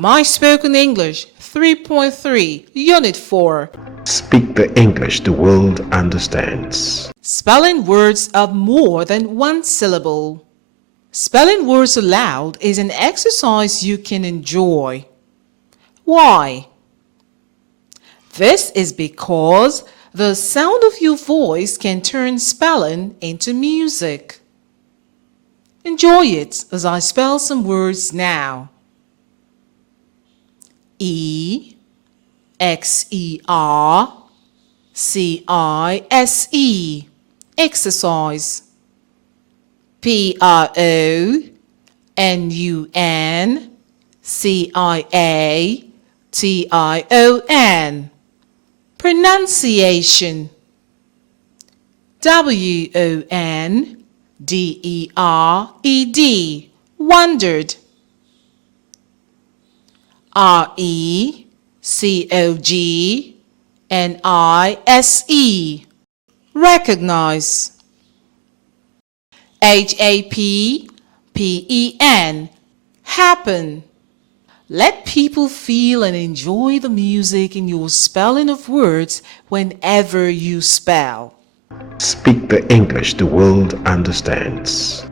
My Spoken English 3.3 Unit 4. Speak the English the world understands. Spelling words of more than one syllable. Spelling words aloud is an exercise you can enjoy. Why? This is because the sound of your voice can turn spelling into music. Enjoy it as I spell some words now. exercise, exercise. pronunciation, pronunciation. wondered, wondered. recognize, recognize. happen, happen. Let people feel and enjoy the music in your spelling of words whenever you spell. Speak the English the world understands.